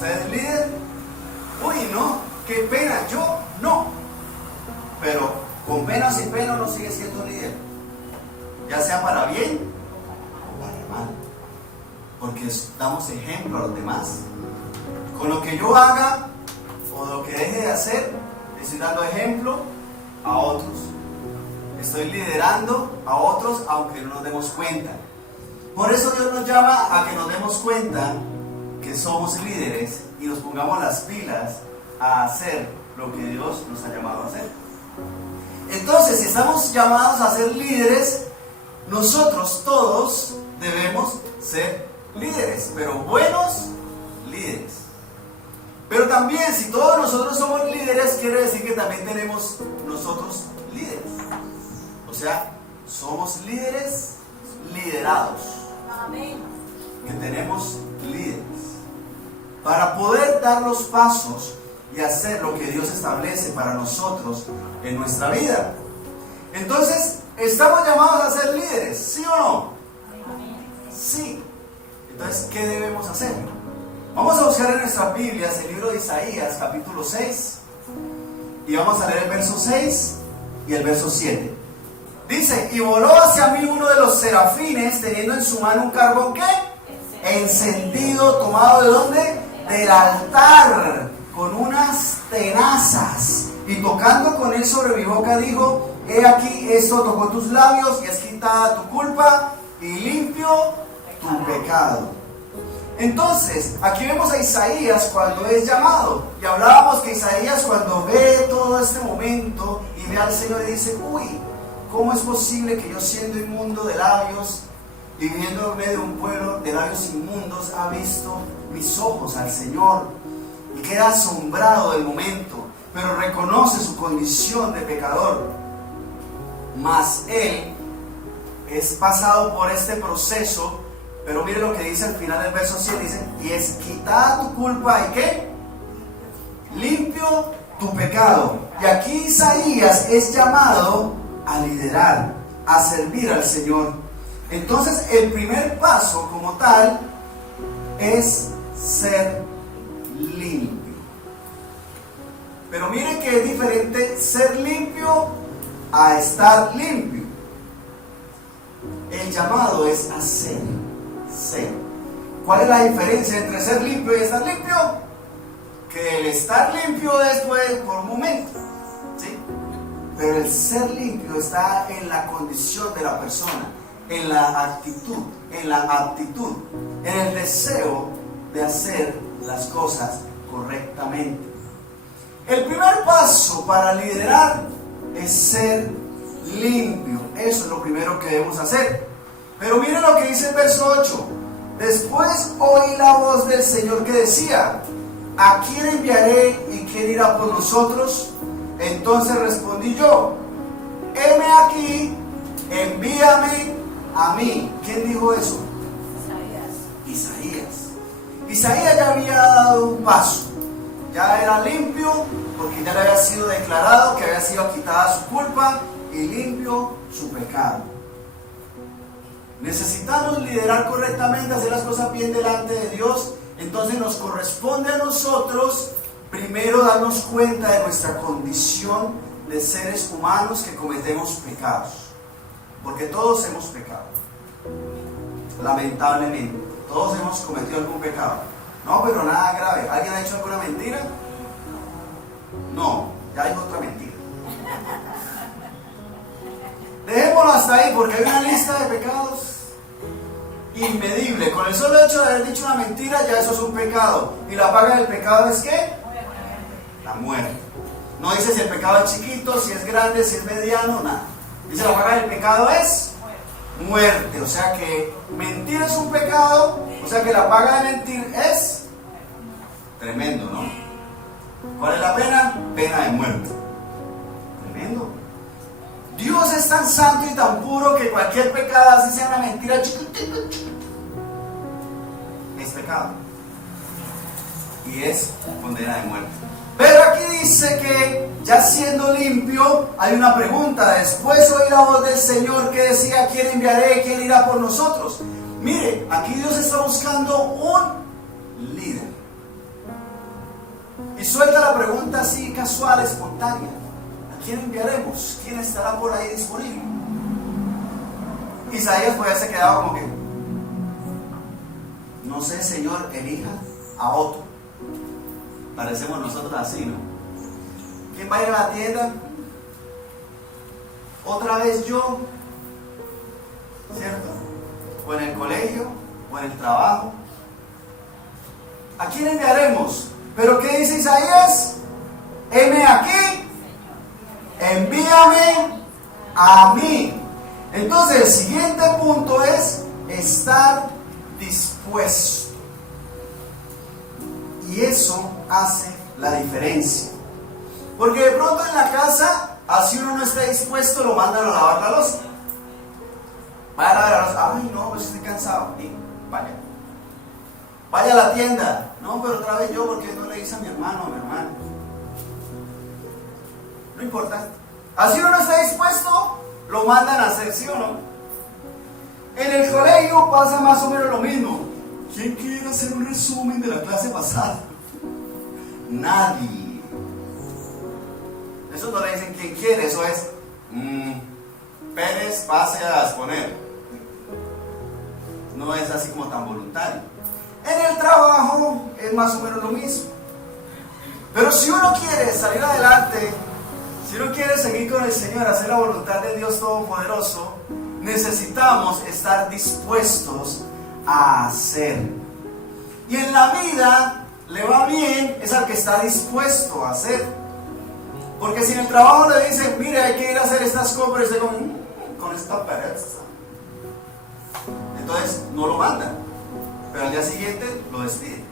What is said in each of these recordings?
¿Usted es líder? Uy, no, qué pena, yo no. Pero con pena o sin pena uno sigue siendo líder. Ya sea para bien o para mal. Porque damos ejemplo a los demás. Con lo que yo haga o lo que deje de hacer, estoy dando ejemplo a otros. Estoy liderando a otros aunque no nos demos cuenta. Por eso Dios nos llama a que nos demos cuenta que somos líderes y nos pongamos las pilas a hacer lo que Dios nos ha llamado a hacer. Entonces, si estamos llamados a ser líderes, nosotros todos debemos ser líderes, pero buenos líderes. Pero también, si todos nosotros somos líderes, quiere decir que también tenemos nosotros líderes. O sea, somos líderes liderados. Amén. Que tenemos líderes. Para poder dar los pasos y hacer lo que Dios establece para nosotros en nuestra vida. Entonces, ¿estamos llamados a ser líderes? ¿Sí o no? Sí. Entonces, ¿qué debemos hacer? Vamos a buscar en nuestras Biblias el libro de Isaías, capítulo 6. Y vamos a leer el verso 6 y el verso 7. Dice, y voló hacia mí uno de los serafines, teniendo en su mano un carbón, ¿qué? Encendido, tomado ¿de dónde? Del altar, con unas tenazas. Y tocando con él sobre mi boca, dijo, he aquí, esto tocó tus labios, y es quitada tu culpa, y limpio tu pecado. Entonces, aquí vemos a Isaías cuando es llamado. Y hablábamos que Isaías cuando ve todo este momento y ve al Señor y dice, uy, ¿cómo es posible que yo siendo inmundo de labios, viviendo en medio de un pueblo de labios inmundos, ha visto mis ojos al Señor? Y queda asombrado del momento, pero reconoce su condición de pecador. Mas él es pasado por este proceso. Pero mire lo que dice al final del verso 7, dice, y es quitada tu culpa, ¿y qué? Limpio tu pecado. Y aquí Isaías es llamado a liderar, a servir al Señor. Entonces el primer paso como tal es ser limpio. Pero miren que es diferente ser limpio a estar limpio. El llamado es a ser. ¿Cuál es la diferencia entre ser limpio y estar limpio? Que el estar limpio es por un momento, ¿sí? Pero el ser limpio está en la condición de la persona, en la actitud, en la aptitud, en el deseo de hacer las cosas correctamente. El primer paso para liderar es ser limpio. Eso es lo primero que debemos hacer. Pero miren lo que dice el verso 8. Después oí la voz del Señor que decía, ¿a quién enviaré y quién irá por nosotros? Entonces respondí yo, heme aquí, envíame a mí. ¿Quién dijo eso? Isaías ya había dado un paso. Ya era limpio porque ya le había sido declarado que había sido quitada su culpa y limpio su pecado. Necesitamos liderar correctamente, hacer las cosas bien delante de Dios. Entonces nos corresponde a nosotros primero darnos cuenta de nuestra condición de seres humanos que cometemos pecados. Porque todos hemos pecado. Lamentablemente, todos hemos cometido algún pecado. No, pero nada grave. ¿Alguien ha hecho alguna mentira? No, ya hay otra mentira. Dejémoslo hasta ahí porque hay una lista de pecados inmedible. Con el solo hecho de haber dicho una mentira, ya eso es un pecado. Y la paga del pecado es ¿qué? La muerte. No dice si el pecado es chiquito, si es grande, si es mediano, nada. Dice la paga del pecado es muerte. O sea que mentir es un pecado. O sea que la paga de mentir es tremendo, ¿no? ¿Cuál es la pena? Pena de muerte. Tremendo. Dios es tan santo y tan puro que cualquier pecado, así sea una mentira chiquitita, es pecado. Y es condena de muerte. Pero aquí dice que ya siendo limpio, hay una pregunta. Después oí la voz del Señor que decía, ¿quién enviaré? ¿Quién irá por nosotros? Mire, aquí Dios está buscando un líder. suelta la pregunta así casual, espontánea: ¿a quién enviaremos? ¿Quién estará por ahí disponible? Isaías pues se quedaba como que: no sé, Señor, elija a otro. Parecemos nosotros así, ¿no? ¿Quién va a ir a la tienda? Otra vez yo, ¿cierto? O en el colegio, o en el trabajo. ¿A quién enviaremos? ¿Pero qué dice Isaías? Heme aquí, envíame a mí. Entonces el siguiente punto es estar dispuesto. Y eso hace la diferencia. Porque de pronto en la casa, así uno no está dispuesto, lo mandan a lavar la loza. Vaya a lavar la loza. Ay, no, pues estoy cansado. Y vaya. Vaya a la tienda. No, pero otra vez yo, porque no le dice a mi hermano o a mi hermana. No importa. Así uno no está dispuesto, lo mandan a hacer, ¿sí o no? En el colegio pasa más o menos lo mismo. ¿Quién quiere hacer un resumen de la clase pasada? Nadie. Eso no le dicen quién quiere, eso es Pérez, pase a exponer. No es así como tan voluntario. En el trabajo es más o menos lo mismo. Pero si uno quiere salir adelante, si uno quiere seguir con el Señor, hacer la voluntad de Dios Todopoderoso, necesitamos estar dispuestos a hacer. Y en la vida le va bien es al que está dispuesto a hacer. Porque si en el trabajo le dicen: mire, hay que ir a hacer estas compras, y usted con esta pereza, entonces no lo manda, pero al día siguiente lo despide.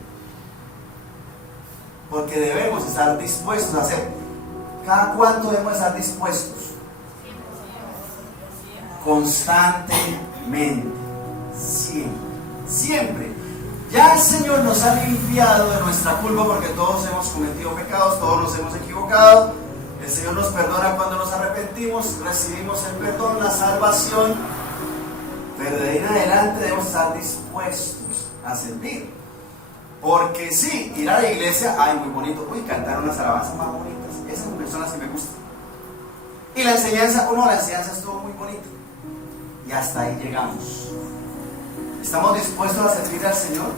Porque debemos estar dispuestos a hacer. ¿Cada cuánto debemos estar dispuestos? Constantemente, siempre. Ya el Señor nos ha limpiado de nuestra culpa, porque todos hemos cometido pecados, todos nos hemos equivocado. El Señor nos perdona cuando nos arrepentimos, recibimos el perdón, la salvación. Pero de ahí en adelante debemos estar dispuestos a servir. Porque sí, ir a la iglesia, ay, muy bonito, uy, cantar unas alabanzas más bonitas, esas son personas que me gustan. Y la enseñanza, la enseñanza estuvo muy bonita. Y hasta ahí llegamos. ¿Estamos dispuestos a servir al Señor?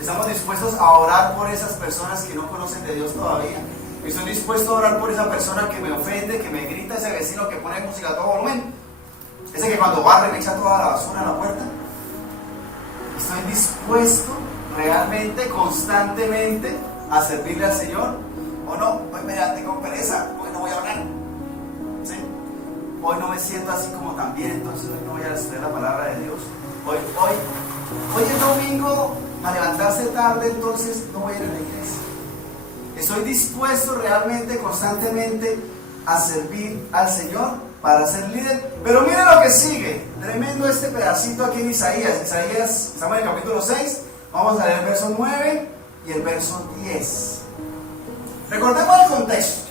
¿Estamos dispuestos a orar por esas personas que no conocen de Dios todavía? ¿Estoy dispuesto a orar por esa persona que me ofende, que me grita, ese vecino que pone música a todo volumen? Ese que cuando barre me echa toda la basura a la puerta. ¿Estoy dispuesto realmente, constantemente, a servirle al Señor? ¿O no? Pues mira, tengo pereza, hoy no voy a orar. ¿Sí? Hoy no me siento así como tan bien, entonces hoy no voy a estudiar la palabra de Dios. Hoy es domingo, a levantarse tarde, entonces no voy a ir a la iglesia. ¿Estoy dispuesto realmente, constantemente, a servir al Señor para ser líder? Pero mire lo que sigue. Tremendo este pedacito aquí en Isaías. Isaías, estamos en el capítulo 6. Vamos a leer el verso 9 y el verso 10. Recordemos el contexto.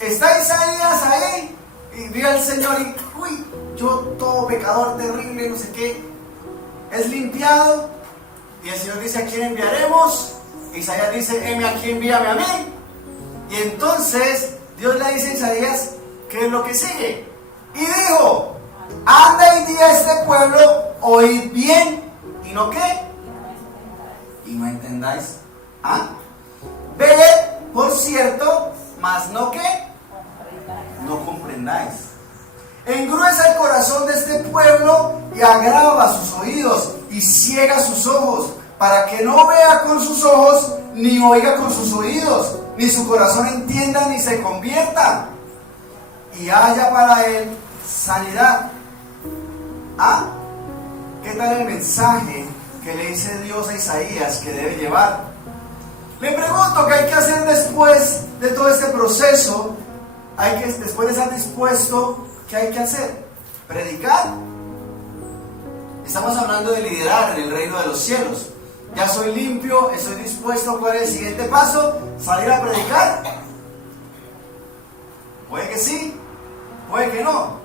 Está Isaías ahí y ve al Señor y, uy, yo todo pecador terrible, no sé qué, es limpiado. Y el Señor dice: ¿a quién enviaremos? Isaías dice: heme aquí, envíame a mí. Y entonces Dios le dice a Isaías: ¿qué es lo que sigue? Y dijo: anda y di a este pueblo, oíd bien, ¿y no qué? Y no entendáis. ¿Ah? Ved, por cierto, mas no qué, no comprendáis. Engruesa el corazón de este pueblo y agrava sus oídos y ciega sus ojos, para que no vea con sus ojos, ni oiga con sus oídos, ni su corazón entienda, ni se convierta, y haya para él sanidad. ¿Ah? ¿Qué tal el mensaje que le dice Dios a Isaías que debe llevar? Le pregunto, ¿qué hay que hacer después de todo este proceso? Después de estar dispuesto, ¿qué hay que hacer? ¿Predicar? Estamos hablando de liderar en el reino de los cielos. Ya soy limpio, estoy dispuesto. ¿Cuál es el siguiente paso? ¿Salir a predicar? Puede que sí, puede que no.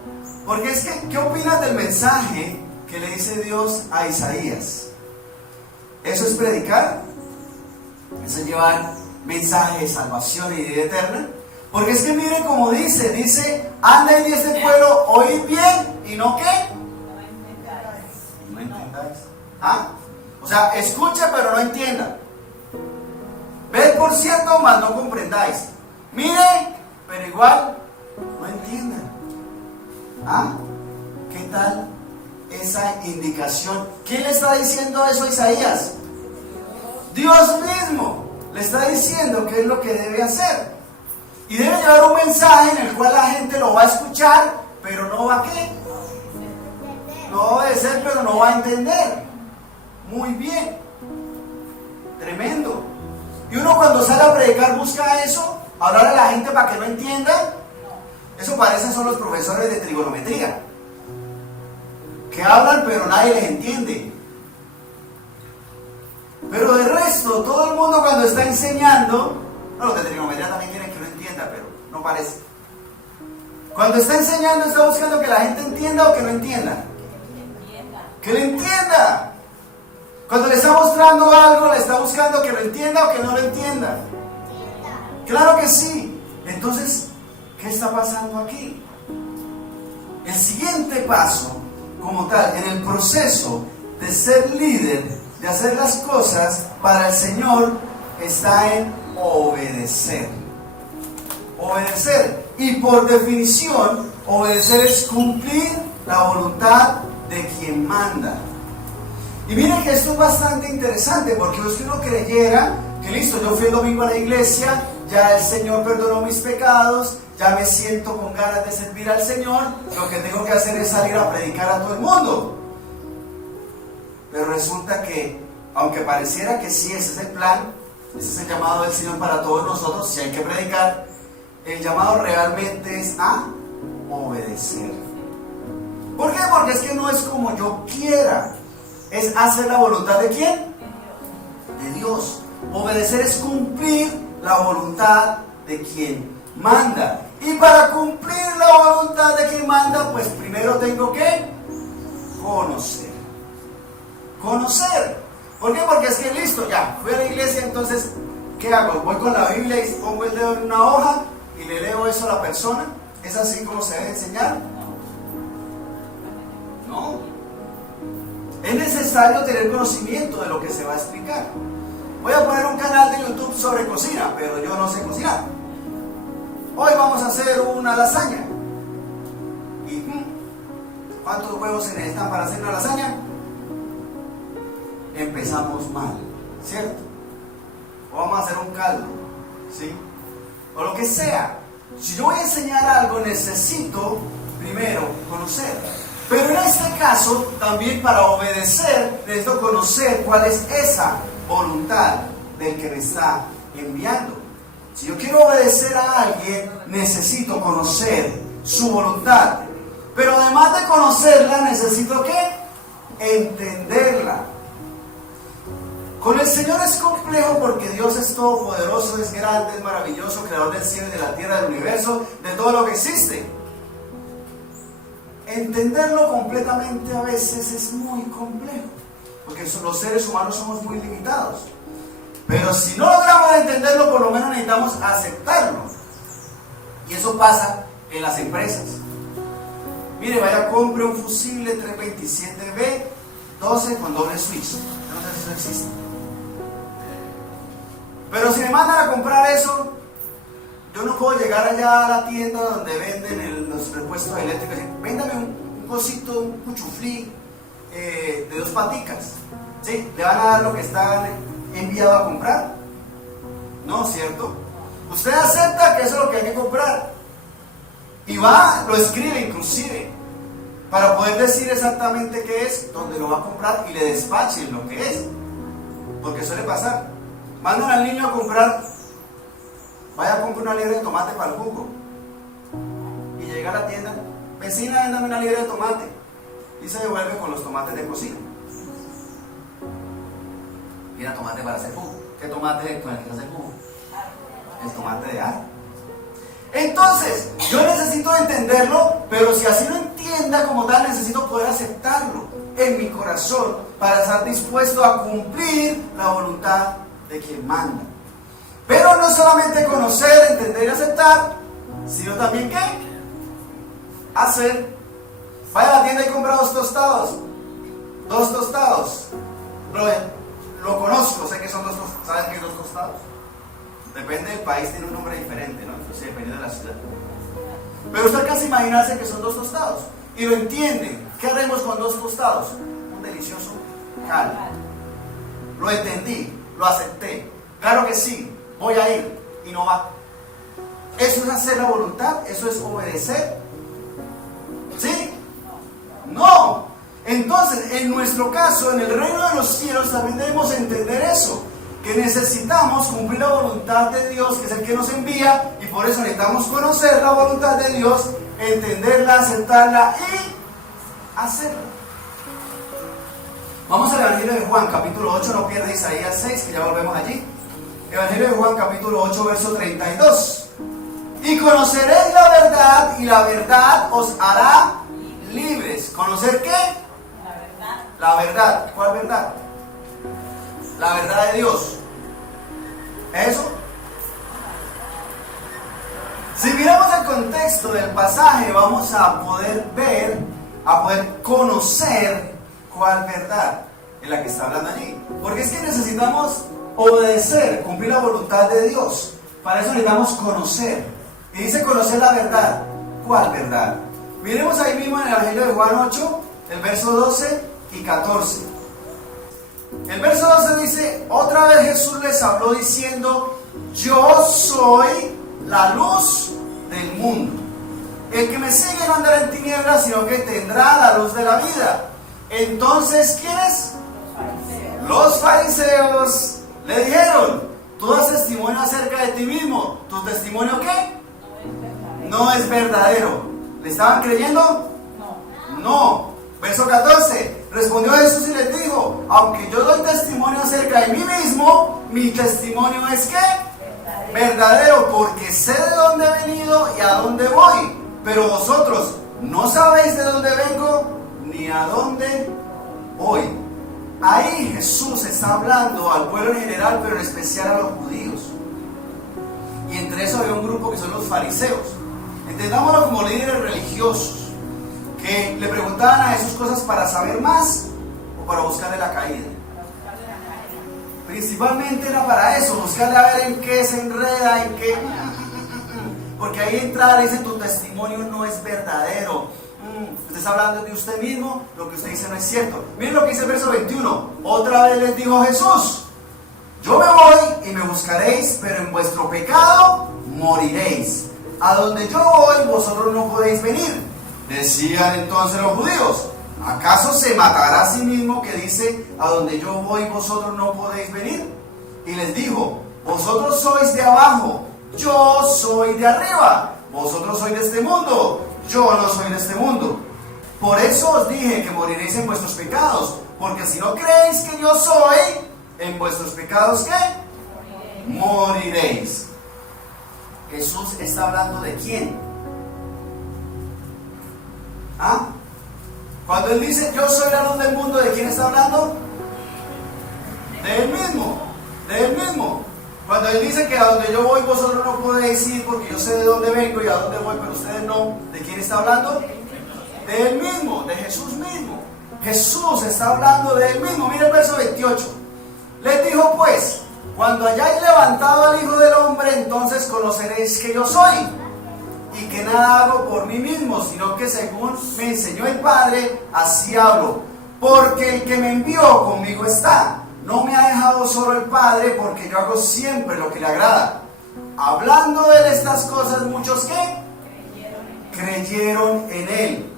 Porque es que, ¿qué opinas del mensaje que le dice Dios a Isaías? ¿Eso es predicar? ¿Eso es llevar mensaje de salvación y de vida eterna. Porque es que miren como dice, anda y di este pueblo, oíd bien y no qué. No entendáis. ¿Ah? O sea, escucha pero no entienda. Ved por cierto, mas no comprendáis. Mire, pero igual no entiendan. ¿Ah? ¿Qué tal esa indicación? ¿Quién le está diciendo eso a Isaías? Dios mismo le está diciendo qué es lo que debe hacer. Y debe llevar un mensaje en el cual la gente lo va a escuchar, pero no va a qué. No va a obedecer, pero no va a entender. Muy bien. Tremendo. Y uno cuando sale a predicar busca eso, hablar a la gente para que no entienda. Eso parecen son los profesores de trigonometría, que hablan pero nadie les entiende. Pero de resto, todo el mundo cuando está enseñando, no, los de trigonometría también quieren que uno entienda, pero no parece. Cuando está enseñando está buscando que la gente entienda o que no entienda. Que le entienda. Cuando le está mostrando algo, le está buscando que lo entienda o que no lo entienda. Claro que sí. Entonces, ¿qué está pasando aquí? El siguiente paso, como tal, en el proceso de ser líder, de hacer las cosas para el Señor, está en obedecer. Obedecer. Y por definición, obedecer es cumplir la voluntad de quien manda. Y miren que esto es bastante interesante, porque si uno creyera que listo, yo fui el domingo a la iglesia, ya el Señor perdonó mis pecados, ya me siento con ganas de servir al Señor, lo que tengo que hacer es salir a predicar a todo el mundo. Pero resulta que, aunque pareciera que sí, ese es el plan, ese es el llamado del Señor para todos nosotros, si hay que predicar, el llamado realmente es a obedecer. ¿Por qué? Porque es que no es como yo quiera, es hacer la voluntad ¿de quién? De Dios. Obedecer es cumplir la voluntad de quien manda. Y para cumplir la voluntad de quien manda, pues primero tengo que conocer. Conocer. ¿Por qué? Porque es que listo, ya, fui a la iglesia, entonces, ¿qué hago? Voy con la Biblia y pongo el dedo en una hoja y le leo eso a la persona. ¿Es así como se debe enseñar? No. Es necesario tener conocimiento de lo que se va a explicar. Voy a poner un canal de YouTube sobre cocina, pero yo no sé cocinar. Hoy vamos a hacer una lasaña. ¿Y cuántos huevos se necesitan para hacer una lasaña? Empezamos mal, ¿cierto? O vamos a hacer un caldo, ¿sí? O lo que sea. Si yo voy a enseñar algo, necesito primero conocer. Pero en este caso, también para obedecer, necesito conocer cuál es esa voluntad del que me está enviando. Si yo quiero obedecer a alguien, necesito conocer su voluntad. Pero además de conocerla, necesito ¿qué? Entenderla. Con el Señor es complejo porque Dios es todopoderoso, es grande, es maravilloso, creador del cielo y de la tierra, del universo, de todo lo que existe. Entenderlo completamente a veces es muy complejo, porque los seres humanos somos muy limitados. Pero si no logramos entenderlo, por lo menos necesitamos aceptarlo. Y eso pasa en las empresas. Mire, vaya, compre un fusible 327B12 con doble switch. Yo no sé si eso existe. Pero si me mandan a comprar eso, yo no puedo llegar allá a la tienda donde venden los repuestos eléctricos y decir, véndame un cosito, un cuchuflí de 2 paticas. ¿Sí? ¿Le van a dar lo que están enviado a comprar? No, ¿cierto? Usted acepta que eso es lo que hay que comprar. Y va, lo escribe inclusive, para poder decir exactamente qué es, dónde lo va a comprar y le despachen lo que es. Porque suele pasar. Mandan al niño a comprar, vaya a comprar una libra de tomate para el jugo. Y llega a la tienda, vecina, véndame una libra de tomate. Y se devuelve con los tomates de cocina. Mira, tomate para hacer jugo. ¿Qué tomate con el que hace el jugo? El tomate de árbol. Entonces, yo necesito entenderlo, pero si así lo entienda como tal, necesito poder aceptarlo en mi corazón para estar dispuesto a cumplir la voluntad de quien manda. Pero no solamente conocer, entender y aceptar, sino también ¿qué? Hacer. Vaya a la tienda y compra 2 tostados. 2 tostados. Lo conozco, sé que son 2 tostados. ¿Saben qué es 2 tostados? Depende del país, tiene un nombre diferente, ¿no? Entonces depende de la ciudad. Pero usted alcanza a imaginarse que son 2 tostados. Y lo entiende. ¿Qué haremos con 2 tostados? Un delicioso caldo. Lo entendí, lo acepté. Claro que sí, voy a ir. Y no va. ¿Eso es hacer la voluntad? ¿Eso es obedecer? ¿Sí? No. Entonces, en nuestro caso, en el reino de los cielos, también debemos entender eso. Que necesitamos cumplir la voluntad de Dios, que es el que nos envía, y por eso necesitamos conocer la voluntad de Dios, entenderla, aceptarla y hacerla. Vamos al Evangelio de Juan, capítulo 8, no pierda Isaías 6, que ya volvemos allí. Evangelio de Juan, capítulo 8, verso 32. Y conoceréis la verdad, y la verdad os hará libres. ¿Conocer qué? La verdad. La verdad. ¿Cuál verdad? La verdad de Dios. ¿Eso? Si miramos el contexto del pasaje, vamos a poder ver, a poder conocer cuál verdad es la que está hablando allí. Porque es que necesitamos obedecer, cumplir la voluntad de Dios. Para eso necesitamos conocer. Y dice conocer la verdad. ¿Cuál verdad? Miremos ahí mismo en el Evangelio de Juan 8, el verso 12 y 14. El verso 12 dice: otra vez Jesús les habló diciendo: yo soy la luz del mundo. El que me sigue no andará en tinieblas, sino que tendrá la luz de la vida. Entonces, ¿quiénes? Los fariseos le dijeron: tú das testimonio acerca de ti mismo. ¿Tu testimonio qué? No es verdadero. ¿Le estaban creyendo? No. Verso 14. Respondió Jesús y les dijo: aunque yo doy testimonio acerca de mí mismo, mi testimonio es ¿qué? Verdadero, porque sé de dónde he venido y a dónde voy. Pero vosotros no sabéis de dónde vengo ni a dónde voy. Ahí Jesús está hablando al pueblo en general, pero en especial a los judíos. Y entre eso había un grupo que son los fariseos. Entendámoslo como líderes religiosos que le preguntaban a Jesús cosas para saber más o para buscarle la caída. Principalmente era para eso, buscarle a ver en qué se enreda, en qué... Porque ahí entra, dice: tu testimonio no es verdadero. Usted está hablando de usted mismo, lo que usted dice no es cierto. Miren lo que dice el verso 21. Otra vez les dijo Jesús: yo me voy y me buscaréis, pero en vuestro pecado moriréis. A donde yo voy, vosotros no podéis venir. Decían entonces los judíos: ¿acaso se matará a sí mismo que dice: a donde yo voy, vosotros no podéis venir? Y les dijo: vosotros sois de abajo, yo soy de arriba. Vosotros sois de este mundo, yo no soy de este mundo. Por eso os dije que moriréis en vuestros pecados, porque si no creéis que yo soy, en vuestros pecados ¿qué? Moriréis. Jesús está hablando ¿de quién? ¿Ah? Cuando Él dice: yo soy la luz del mundo, ¿de quién está hablando? De Él mismo, de Él mismo. Cuando Él dice que a donde yo voy vosotros no podéis ir, porque yo sé de dónde vengo y a dónde voy, pero ustedes no, ¿de quién está hablando? De Él mismo, de Jesús mismo. Jesús está hablando de Él mismo. Mira el verso 28. Les dijo pues: cuando hayáis levantado al Hijo del Hombre, entonces conoceréis que yo soy, y que nada hago por mí mismo, sino que según me enseñó el Padre, así hablo. Porque el que me envió conmigo está. No me ha dejado solo el Padre, porque yo hago siempre lo que le agrada. Hablando de estas cosas, muchos ¿qué? Creyeron en Él.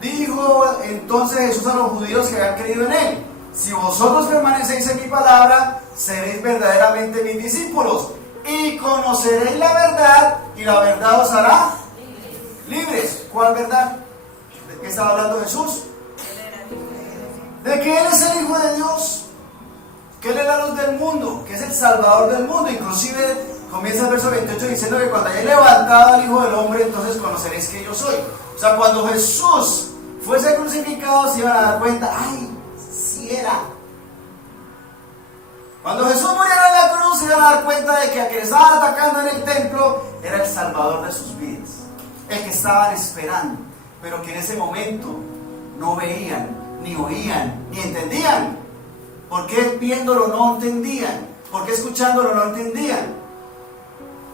Dijo entonces Jesús a los judíos que habían creído en Él: si vosotros permanecéis en mi palabra, seréis verdaderamente mis discípulos, y conoceréis la verdad, y la verdad os hará libres. ¿Cuál verdad? ¿De qué estaba hablando Jesús? De que Él es el Hijo de Dios, que Él es la luz del mundo, que es el Salvador del mundo. Inclusive comienza el verso 28 diciendo que cuando hayáis levantado al Hijo del Hombre, entonces conoceréis que yo soy. O sea, cuando Jesús fuese crucificado, se iban a dar cuenta: ¡ay, si era! Cuando Jesús muriera en la cruz, iban a dar cuenta de que a quien estaban atacando en el templo era el Salvador de sus vidas, el que estaban esperando, pero que en ese momento no veían, ni oían, ni entendían. ¿Por qué viéndolo no entendían? ¿Por qué escuchándolo no entendían?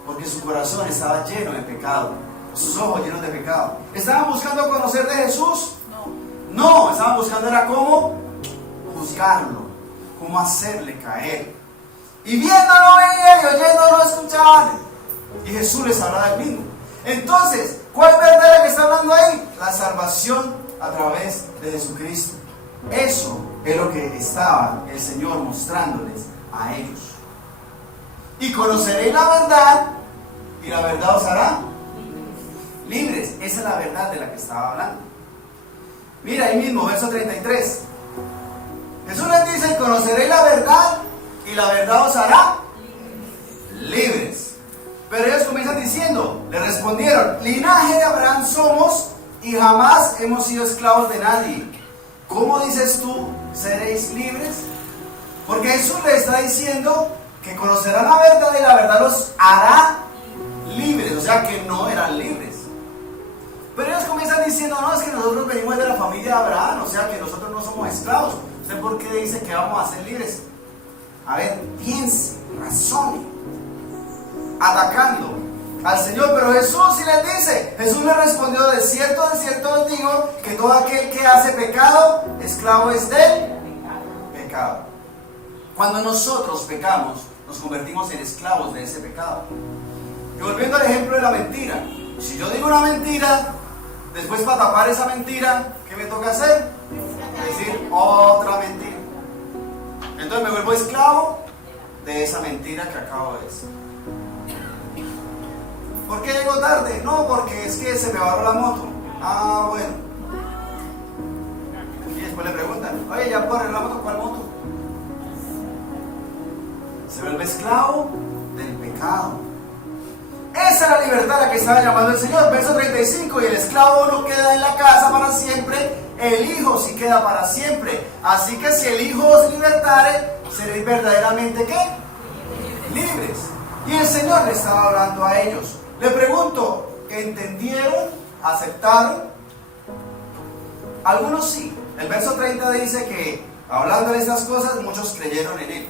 Porque su corazón estaba lleno de pecado, sus ojos llenos de pecado. ¿Estaban buscando conocer de Jesús? No, estaban buscando era cómo juzgarlo, cómo hacerle caer. Y viendo no veían y oyendo no escuchaban. Y Jesús les hablaba del mismo. Entonces, ¿cuál verdad es la que está hablando ahí? La salvación a través de Jesucristo. Eso es lo que estaba el Señor mostrándoles a ellos. Y conoceréis la verdad, y la verdad os hará libres. Esa es la verdad de la que estaba hablando. Mira ahí mismo, verso 33. Jesús les dice: y conoceréis la verdad, y la verdad os hará libres. Pero ellos comienzan diciendo, le respondieron: linaje de Abraham somos, y jamás hemos sido esclavos de nadie. ¿Cómo dices tú, seréis libres? Porque Jesús les está diciendo que conocerán la verdad, y la verdad los hará libres. O sea que no eran libres. Pero ellos comienzan diciendo: no, es que nosotros venimos de la familia de Abraham, o sea que nosotros no somos esclavos. ¿Usted por qué dice que vamos a ser libres? A ver, piense, razone, atacando al Señor. Pero Jesús sí les dice, Jesús les respondió: de cierto os digo, que todo aquel que hace pecado, esclavo es del pecado. Cuando nosotros pecamos, nos convertimos en esclavos de ese pecado. Y volviendo al ejemplo de la mentira, si yo digo una mentira, después para tapar esa mentira, ¿qué me toca hacer? Decir otra mentira. Entonces me vuelvo esclavo de esa mentira que acabo de decir. ¿Por qué llego tarde? No, porque es que se me varó la moto. Ah, bueno. Y después le preguntan: oye, ¿ya puedo arreglar la moto? ¿Cuál moto? Se vuelve esclavo del pecado. Esa es la libertad a la que estaba llamando el Señor. Verso 35: y el esclavo no queda en la casa para siempre, el Hijo sí queda para siempre. Así que si el Hijo os libertare, seréis verdaderamente ¿qué? Libres. Y el Señor le estaba hablando a ellos. Le pregunto, ¿entendieron? ¿Aceptaron? Algunos sí. El verso 30 dice que, hablando de estas cosas, muchos creyeron en Él.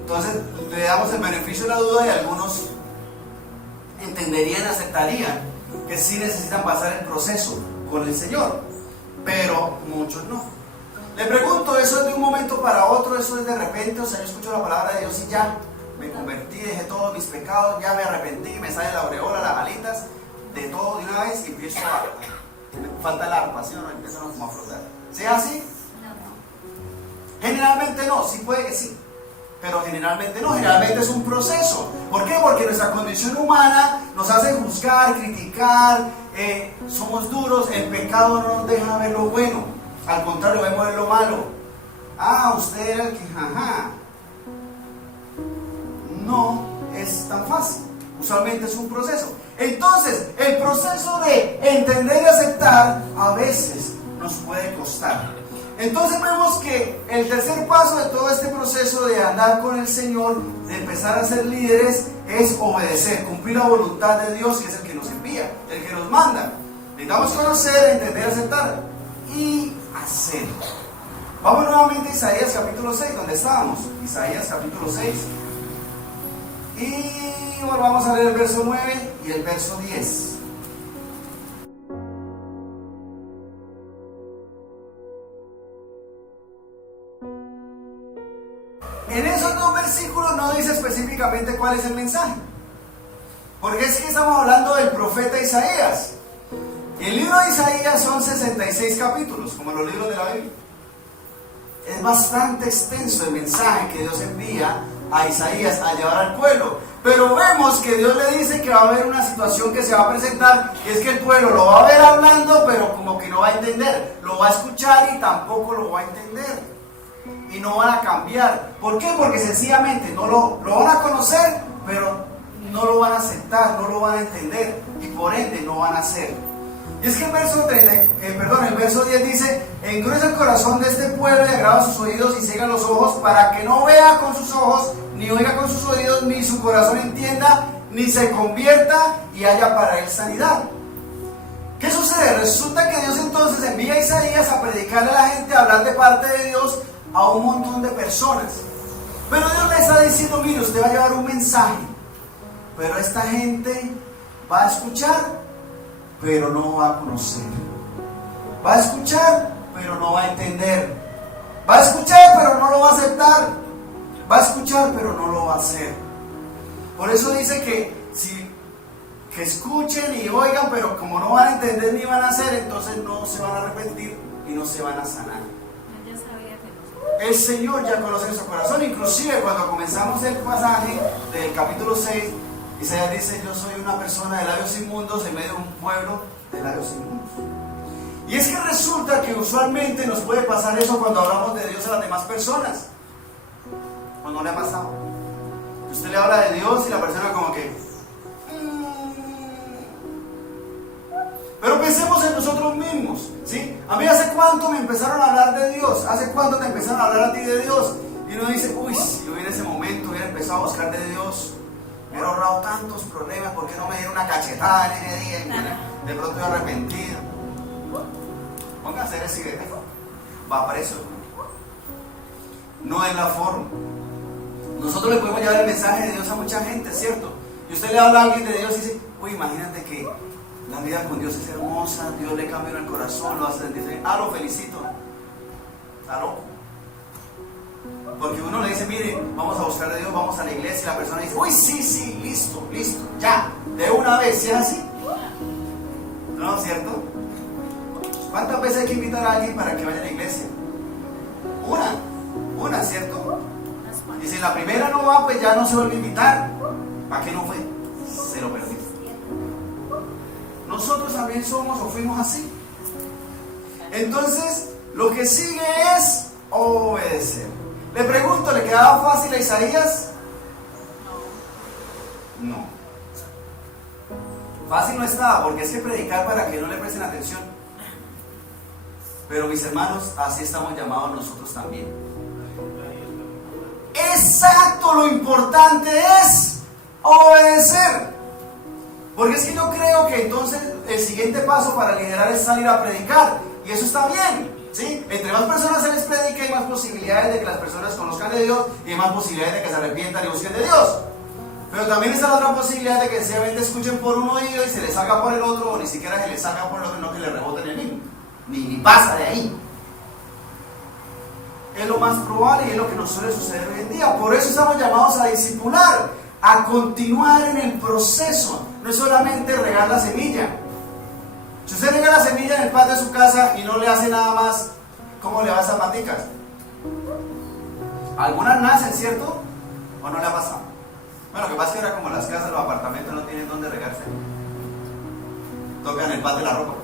Entonces le damos el beneficio de la duda, y algunos entenderían, aceptarían que sí necesitan pasar el proceso con el Señor, pero muchos no. Le pregunto, ¿eso es de un momento para otro? ¿Eso es de repente? O sea, yo escucho la palabra de Dios y ya me convertí, dejé todos mis pecados, ya me arrepentí, me sale la aureola, las alitas, de todo de una vez, y empiezo a... me falta el arpa, ¿sí o no? Empiezo como a flotar. ¿Sea así? Generalmente no, sí puede que sí, pero generalmente no. Generalmente es un proceso. ¿Por qué? Porque nuestra condición humana nos hace juzgar, criticar, somos duros. El pecado no nos deja ver lo bueno, al contrario, vemos lo malo. Ah, usted era el que jaja. No es tan fácil, usualmente es un proceso. Entonces, el proceso de entender y aceptar a veces nos puede costar. Entonces vemos que el tercer paso de todo este proceso de andar con el Señor, de empezar a ser líderes, es obedecer, cumplir la voluntad de Dios, que es el que nos envía, el que nos manda. Necesitamos conocer, entender, aceptar y hacer. Vamos nuevamente a Isaías capítulo 6, donde estábamos. Isaías capítulo 6. Y volvamos a leer el verso 9 y el verso 10. En esos dos versículos no dice específicamente cuál es el mensaje, porque es que estamos hablando del profeta Isaías. Y el libro de Isaías son 66 capítulos, como los libros de la Biblia. Es bastante extenso el mensaje que Dios envía a Isaías a llevar al pueblo. Pero vemos que Dios le dice que va a haber una situación que se va a presentar, y es que el pueblo lo va a ver hablando, pero como que no va a entender. Lo va a escuchar y tampoco lo va a entender. Y no van a cambiar. ¿Por qué? Porque sencillamente no lo van a conocer, pero no lo van a aceptar, no lo van a entender, y por ende no van a hacer. Y Y es que el verso 10 dice: endurece el corazón de este pueblo y agrava sus oídos y ciega los ojos, para que no vea con sus ojos, ni oiga con sus oídos, ni su corazón entienda, ni se convierta y haya para él sanidad. ¿Qué sucede? Resulta que Dios entonces envía a Isaías a predicarle a la gente, a hablar de parte de Dios a un montón de personas. Pero Dios le está diciendo: mire, usted va a llevar un mensaje, pero esta gente va a escuchar, pero no va a conocer. Va a escuchar, pero no va a entender. Va a escuchar, pero no lo va a aceptar. Va a escuchar, pero no lo va a hacer. Por eso dice que escuchen y oigan, pero como no van a entender ni van a hacer, entonces no se van a arrepentir y no se van a sanar. El Señor ya conoce nuestro corazón. Inclusive cuando comenzamos el pasaje del capítulo 6, Isaías dice: yo soy una persona de labios inmundos en medio de un pueblo de labios inmundos. Y es que resulta que usualmente nos puede pasar eso cuando hablamos de Dios a las demás personas. ¿O no le ha pasado? Usted le habla de Dios y la persona como que... Pero pensemos en nosotros mismos, ¿sí? A mí, ¿hace cuánto me empezaron a hablar de Dios? ¿Hace cuánto te empezaron a hablar a ti de Dios? Y uno dice: uy, si yo en ese momento hubiera empezado a buscar de Dios, me hubiera ahorrado tantos problemas. ¿Por qué no me dieron una cachetada en ese día? De pronto yo arrepentido. Ponga a hacer ese video. Va preso. No es la forma. Nosotros le podemos llevar el mensaje de Dios a mucha gente, ¿cierto? Y usted le habla a alguien de Dios y dice: uy, imagínate que la vida con Dios es hermosa, Dios le cambia el corazón, lo hace sentir. Ah, lo felicito. Está loco. Porque uno le dice: mire, vamos a buscar a Dios, vamos a la iglesia, y la persona dice: uy, sí, listo, ya, de una vez. ¿Sí es así? ¿No es cierto? ¿Cuántas veces hay que invitar a alguien para que vaya a la iglesia? Una, ¿cierto? Y si la primera no va, pues ya no se vuelve a invitar. ¿Para qué no fue? Se lo perdió. Nosotros también somos o fuimos así. Entonces, lo que sigue es obedecer. Le pregunto, ¿le quedaba fácil a Isaías? No. Fácil no estaba, porque es que predicar para que no le presten atención. Pero mis hermanos, así estamos llamados nosotros también. Exacto, lo importante es obedecer. Porque es que yo creo que entonces el siguiente paso para liderar es salir a predicar. Y eso está bien, ¿sí? Entre más personas se les predique, hay más posibilidades de que las personas conozcan de Dios y hay más posibilidades de que se arrepientan y busquen de Dios. Pero también está la otra posibilidad de que sencillamente escuchen por un oído y se les salga por el otro, o ni siquiera se les salga por el otro, no que le reboten el mismo. Ni pasa de ahí. Es lo más probable y es lo que nos suele suceder hoy en día. Por eso estamos llamados a discipular, a continuar en el proceso. No es solamente regar la semilla. Si usted rega la semilla en el patio de su casa y no le hace nada más, ¿cómo le va a esas maticas? Algunas nacen, ¿cierto? ¿O no le ha pasado? Bueno, lo que pasa es que ahora como las casas, los apartamentos no tienen dónde regarse, tocan el patio de la ropa.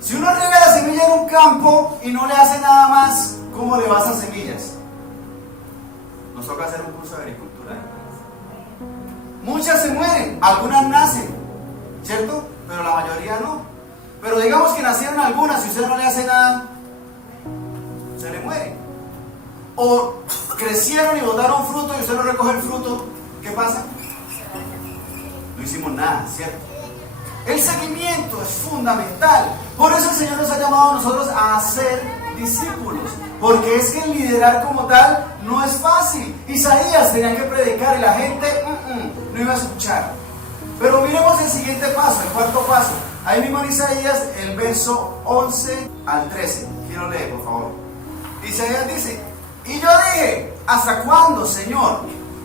Si uno riega la semilla en un campo y no le hace nada más, ¿cómo le va a esas semillas? Nos toca hacer un curso de agricultura. Muchas se mueren, algunas nacen, ¿cierto? Pero la mayoría no. Pero digamos que nacieron algunas, si usted no le hace nada, se le mueren. O crecieron y botaron fruto y usted no recoge el fruto, ¿qué pasa? No hicimos nada, ¿cierto? El seguimiento es fundamental. Por eso el Señor nos ha llamado a nosotros a ser discípulos. Porque es que el liderar como tal no es fácil. Isaías tenía que predicar y la gente no iba a escuchar. Pero miremos el siguiente paso, el cuarto paso. Ahí mismo en Isaías, el verso 11 al 13. Quiero leer, por favor. Isaías dice: y yo dije: ¿hasta cuándo, Señor?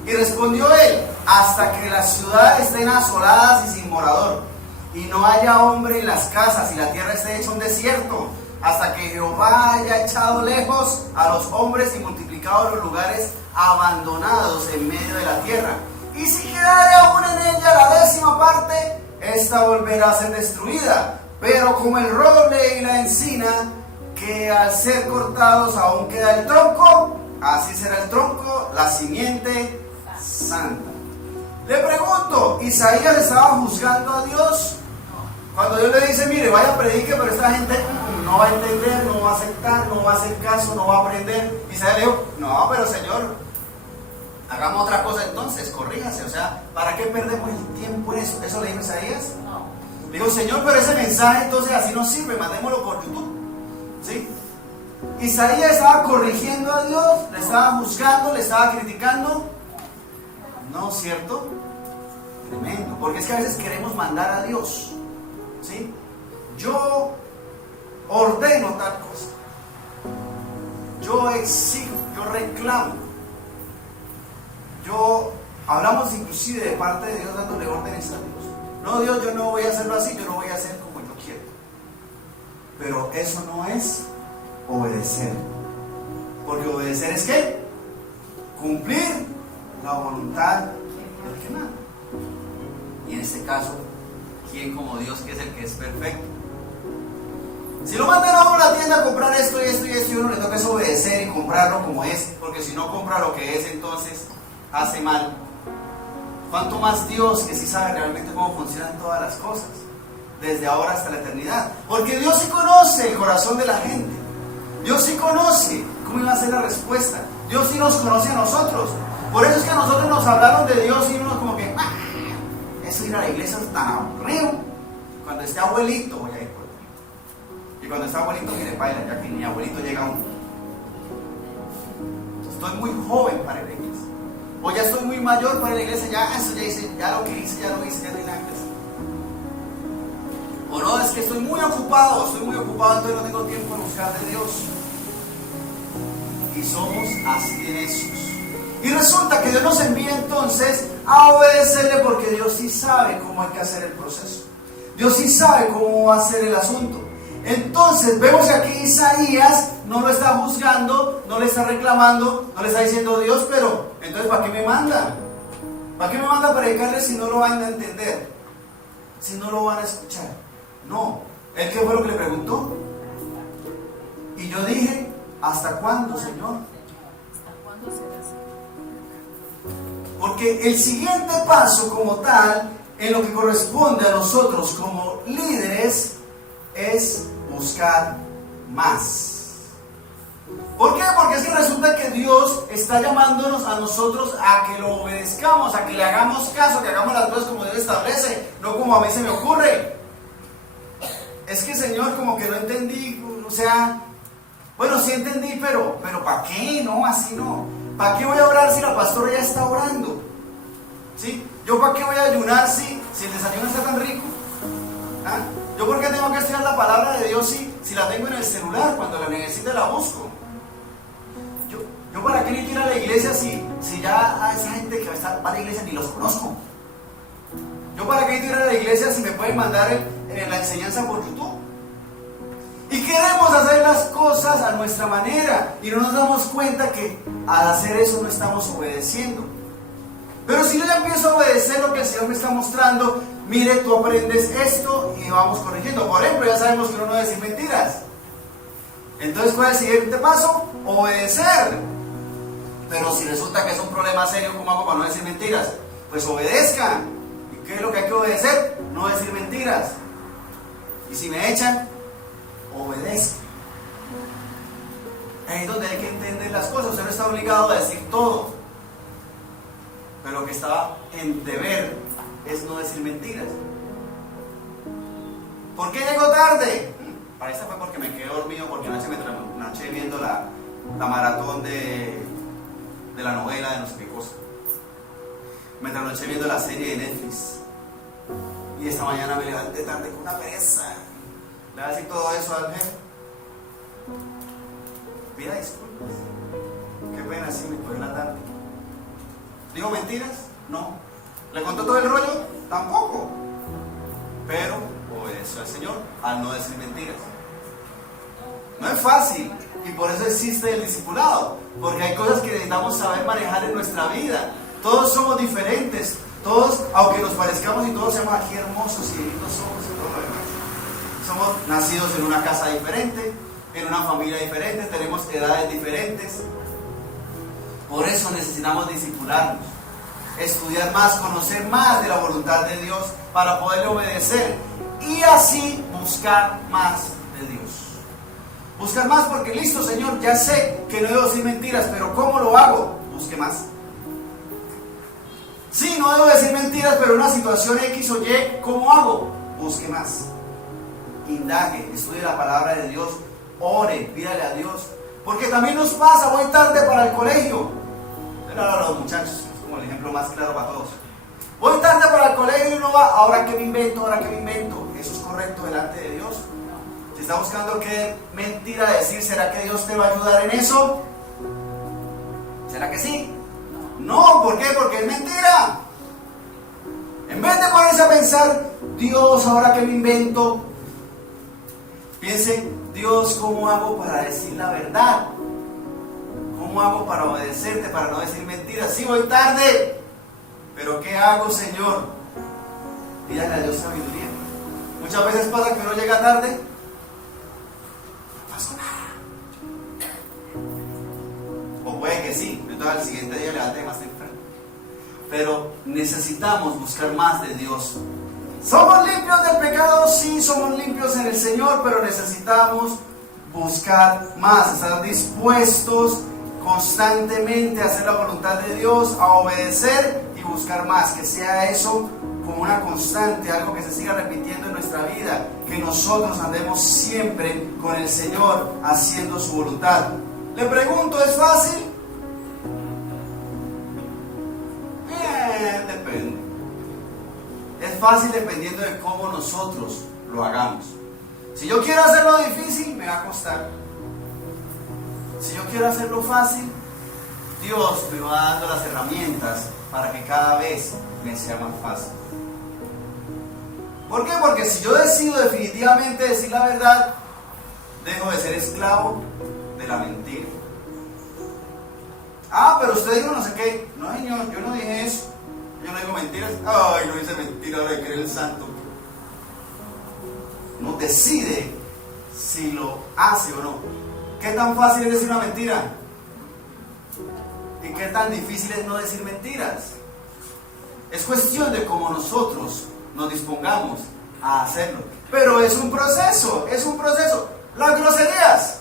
Y respondió él: hasta que las ciudades estén asoladas y sin morador, y no haya hombre en las casas, y la tierra esté hecha un desierto, hasta que Jehová haya echado lejos a los hombres y multiplicado los lugares abandonados en medio de la tierra. Y si quedare aún en ella la 10ª parte, esta volverá a ser destruida. Pero como el roble y la encina, que al ser cortados aún queda el tronco, así será el tronco, la simiente santa. Le pregunto, ¿Isaías estaba juzgando a Dios Cuando Dios le dice, mire, vaya predique, pero esta gente no va a entender, no va a aceptar, no va a hacer caso, no va a aprender. Isaías le dijo, no, pero Señor, hagamos otra cosa entonces, corríjase. O sea, ¿para qué perdemos el tiempo en eso? ¿Eso le dijo Isaías? No. Le digo, Señor, pero ese mensaje entonces así no sirve, mandémoslo por YouTube. ¿Sí? Isaías estaba corrigiendo a Dios, le estaba juzgando, le estaba criticando. ¿No es cierto? Tremendo, porque es que a veces queremos mandar a Dios. ¿Sí? Yo ordeno tal cosa, yo exijo, yo reclamo, hablamos inclusive de parte de Dios dándole órdenes a Dios. No, Dios, yo no voy a hacerlo así, yo lo voy a hacer como yo quiero. Pero eso no es obedecer, porque obedecer es ¿qué? Cumplir la voluntad del que manda. Y en este caso, ¿quién como Dios, que es el que es perfecto? Si lo mandan a uno a la tienda a comprar esto y esto y esto, y uno le toca es obedecer y comprarlo como es, porque si no compra lo que es, entonces hace mal. ¿Cuánto más Dios, que sí sabe realmente cómo funcionan todas las cosas, desde ahora hasta la eternidad? Porque Dios sí conoce el corazón de la gente. Dios sí conoce cómo iba a ser la respuesta. Dios sí nos conoce a nosotros. Por eso es que a nosotros nos hablaron de Dios y uno como que, eso ir a la iglesia es tan aburrido. Cuando esté abuelito voy a ir por ahí. Y cuando esté abuelito, mire, baila, ya que mi abuelito llega uno. Estoy muy joven para ir a la iglesia. O ya estoy muy mayor para ir a la iglesia, ya eso ya hice, ya lo que hice, ya no hay nada que hacer. O no, es que estoy muy ocupado, entonces no tengo tiempo de buscar de Dios. Y somos así de necios. Y resulta que Dios nos envía entonces a obedecerle, porque Dios sí sabe cómo hay que hacer el proceso. Dios sí sabe cómo va a ser el asunto. Entonces vemos que aquí Isaías no lo está juzgando, no le está reclamando, no le está diciendo Dios, pero entonces ¿para qué me manda? ¿Para qué me manda a predicarle si no lo van a entender? Si no lo van a escuchar. No. ¿Él qué fue lo que le preguntó? Y yo dije, ¿hasta cuándo, Señor? ¿Hasta cuándo será así? Porque el siguiente paso como tal, en lo que corresponde a nosotros como líderes, es buscar más. ¿Por qué? Porque es que resulta que Dios está llamándonos a nosotros a que lo obedezcamos, a que le hagamos caso, que hagamos las cosas como Dios establece, no como a mí se me ocurre. Es que, Señor, como que no entendí, o sea, bueno, sí entendí, pero ¿para qué? No, así no. ¿Para qué voy a orar si la pastora ya está orando? ¿Sí? ¿Yo para qué voy a ayunar si el desayuno está tan rico? ¿Ah? ¿Yo por qué tengo que estudiar la palabra de Dios si la tengo en el celular? Cuando la necesite la busco. ¿Yo para qué necesito ir a la iglesia si ya a esa gente que va a la iglesia ni los conozco? ¿Yo para qué necesito ir a la iglesia si me pueden mandar la enseñanza por YouTube? Y queremos hacer las cosas a nuestra manera y no nos damos cuenta que al hacer eso no estamos obedeciendo. Pero si yo ya empiezo a obedecer lo que el Señor me está mostrando, mire, tú aprendes esto y vamos corrigiendo. Por ejemplo, ya sabemos que uno no debe decir mentiras. Entonces, ¿cuál es el siguiente paso? Obedecer. Pero si resulta que es un problema serio, ¿cómo hago para no decir mentiras? Pues obedezcan. ¿Y qué es lo que hay que obedecer? No decir mentiras. Y si me echan, obedezcan. Ahí es donde hay que entender las cosas. Usted no está obligado a decir todo. Pero lo que está en deber es no decir mentiras. ¿Por qué llego tarde? Para esta fue porque me quedé dormido, porque anoche me trasnoché viendo la maratón de la novela de no sé qué cosa. Me trasnoché viendo la serie de Netflix. Y esta mañana me levanté tarde con una pereza. Le voy a decir todo eso al jefe. Pida disculpas. Qué pena, sí, me cogí en la tarde. ¿Digo mentiras? No. ¿Le contó todo el rollo? Tampoco. Pero obedeció al Señor al no decir mentiras. No es fácil, y por eso existe el discipulado, porque hay cosas que necesitamos saber manejar en nuestra vida. Todos somos diferentes, todos, aunque nos parezcamos y todos seamos aquí hermosos y lindos somos y todo lo demás. Somos nacidos en una casa diferente, en una familia diferente, tenemos edades diferentes. Por eso necesitamos discipularnos, estudiar más, conocer más de la voluntad de Dios para poderle obedecer. y así buscar más de Dios. Buscar más porque listo, Señor, ya sé que no debo decir mentiras, pero ¿cómo lo hago? Busque más. Sí, no debo decir mentiras, pero en una situación X o Y, ¿cómo hago? Busque más. Indague, estudie la palabra de Dios, ore, pídale a Dios. Porque también nos pasa, voy tarde para el colegio. Claro, a los muchachos, es como el ejemplo más claro para todos. Voy tarde para el colegio y uno va, ahora que me invento, ahora que me invento. ¿Eso es correcto delante de Dios? Si está buscando qué mentira decir, ¿será que Dios te va a ayudar en eso? ¿Será que sí? No, ¿por qué? Porque es mentira. En vez de ponerse a pensar, Dios, ahora que me invento, piense, Dios, ¿cómo hago para decir la verdad? ¿Cómo hago para obedecerte, para no decir mentiras? Sí, voy tarde, pero ¿qué hago, Señor? Pídale a Dios sabiduría. Muchas veces pasa que uno llega tarde, no pasó nada. O puede que sí, entonces al siguiente día levante más temprano. Pero necesitamos buscar más de Dios. ¿Somos limpios del pecado? Sí, somos limpios en el Señor, pero necesitamos buscar más, estar dispuestos constantemente a hacer la voluntad de Dios, a obedecer y buscar más, que sea eso como una constante, algo que se siga repitiendo en nuestra vida, que nosotros andemos siempre con el Señor haciendo su voluntad. Le pregunto, ¿es fácil? Depende. Es fácil dependiendo de cómo nosotros lo hagamos. Si yo quiero hacerlo difícil, me va a costar. Si yo quiero hacerlo fácil, Dios me va dando las herramientas para que cada vez me sea más fácil. ¿Por qué? Porque si yo decido definitivamente decir la verdad, dejo de ser esclavo de la mentira. Ah, pero usted dijo no sé qué. No, Señor, yo no dije eso. Yo no digo mentiras. Ay, no dice mentira, ahora de creer el santo. No decide si lo hace o no. ¿Qué tan fácil es decir una mentira? ¿Y qué tan difícil es no decir mentiras? Es cuestión de cómo nosotros nos dispongamos a hacerlo. Pero es un proceso, es un proceso. Las groserías.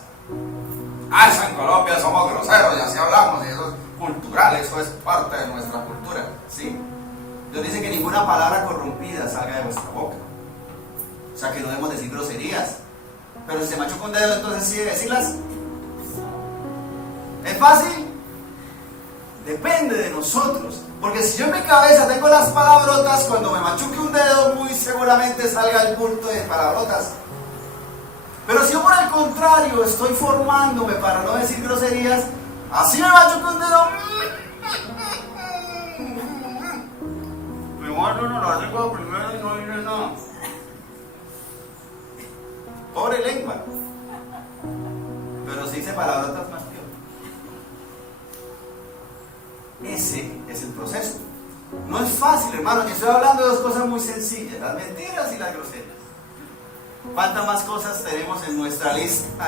Ah, eso en Colombia somos groseros y así hablamos, y eso es cultural, eso es parte de nuestra cultura. Sí. Dios dice que ninguna palabra corrompida salga de vuestra boca. O sea que no debemos decir groserías. Pero si se machuca un dedo, entonces sí debe decirlas. ¿Es fácil? Depende de nosotros. Porque si yo en mi cabeza tengo las palabrotas, cuando me machuque un dedo, muy seguramente salga el bulto de palabrotas. Pero si yo por el contrario estoy formándome para no decir groserías, así me machuque un dedo, me guardo una la lengua primero y no diré nada. Pobre lengua. Pero si dice palabrotas más peor. Ese es el proceso. No es fácil, hermano. Yo estoy hablando de dos cosas muy sencillas: las mentiras y las groserías. ¿Cuántas más cosas tenemos en nuestra lista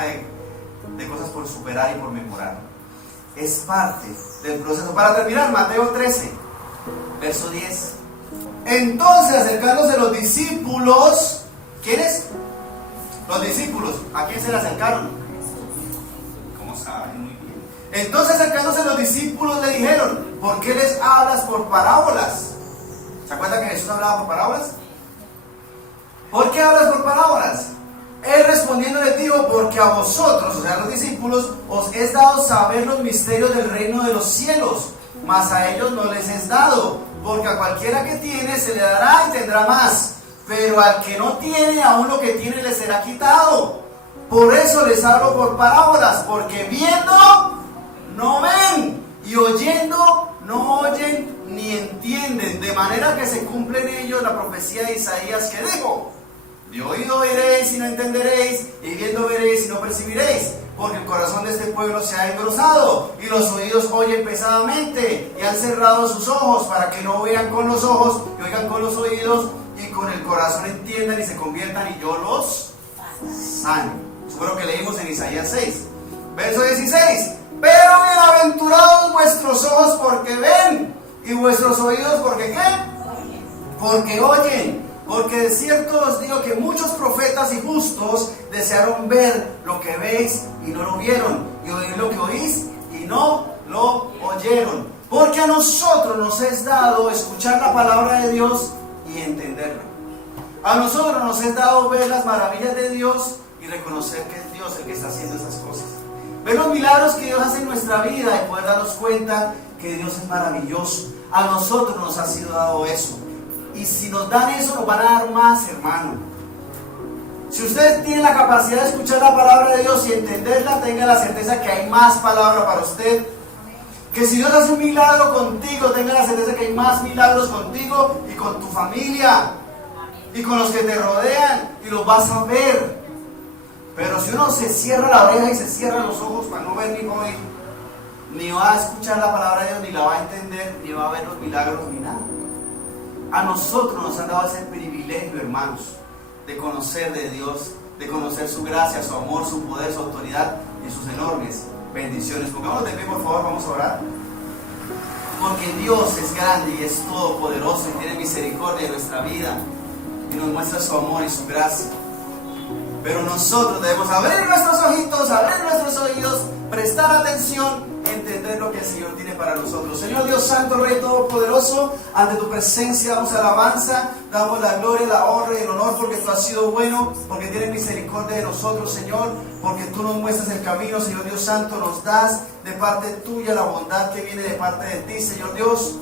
de cosas por superar y por mejorar? Es parte del proceso. Para terminar, Mateo 13, verso 10. Entonces, acercándose los discípulos, ¿quiénes? Los discípulos, ¿a quién se le acercaron? ¿Cómo saben? Muy bien. Entonces, acercándose los discípulos, le dijeron: ¿por qué les hablas por parábolas? ¿Se acuerdan que Jesús hablaba por parábolas? ¿Por qué hablas por parábolas? Él respondiendo les dijo: porque a vosotros, o sea, a los discípulos, os es dado saber los misterios del reino de los cielos, mas a ellos no les es dado, porque a cualquiera que tiene se le dará y tendrá más, pero al que no tiene, aún lo que tiene le será quitado. Por eso les hablo por parábolas, porque viendo no ven, y oyendo no oyen ni entienden, de manera que se cumple en ellos la profecía de Isaías que dijo: de oído oiréis y no entenderéis, y viendo veréis y no percibiréis, porque el corazón de este pueblo se ha engrosado, y los oídos oyen pesadamente, y han cerrado sus ojos, para que no vean con los ojos, y oigan con los oídos, y con el corazón entiendan y se conviertan, y yo los sane. Eso fue lo que leímos en Isaías 6, verso 16. Pero bienaventurados vuestros ojos porque ven, y vuestros oídos porque ¿qué? Porque oyen. Porque de cierto os digo que muchos profetas y justos desearon ver lo que veis y no lo vieron, y oír lo que oís y no lo oyeron. Porque a nosotros nos es dado escuchar la palabra de Dios y entenderla. A nosotros nos es dado ver las maravillas de Dios y reconocer que es Dios el que está haciendo esas cosas. Ver los milagros que Dios hace en nuestra vida y poder darnos cuenta que Dios es maravilloso. A nosotros nos ha sido dado eso. Y si nos dan eso, nos van a dar más, hermano. Si usted tiene la capacidad de escuchar la palabra de Dios y entenderla, tenga la certeza que hay más palabra para usted. Que si Dios hace un milagro contigo, tenga la certeza que hay más milagros contigo y con tu familia y con los que te rodean, y los vas a ver. Pero si uno se cierra la oreja y se cierra los ojos para no ver ni oír, ni va a escuchar la palabra de Dios, ni la va a entender, ni va a ver los milagros, ni nada. A nosotros nos han dado ese privilegio, hermanos, de conocer de Dios, de conocer su gracia, su amor, su poder, su autoridad y sus enormes bendiciones. Pongámonos de pie, por favor, vamos a orar. Porque Dios es grande y es todopoderoso y tiene misericordia de nuestra vida y nos muestra su amor y su gracia. Pero nosotros debemos abrir nuestros ojitos, abrir nuestros oídos, prestar atención, entender lo que el Señor tiene para nosotros. Señor Dios Santo, Rey Todopoderoso, ante tu presencia damos alabanza, damos la gloria, la honra y el honor, porque tú has sido bueno, porque tienes misericordia de nosotros, Señor, porque tú nos muestras el camino, Señor Dios Santo, nos das de parte tuya la bondad que viene de parte de ti, Señor Dios.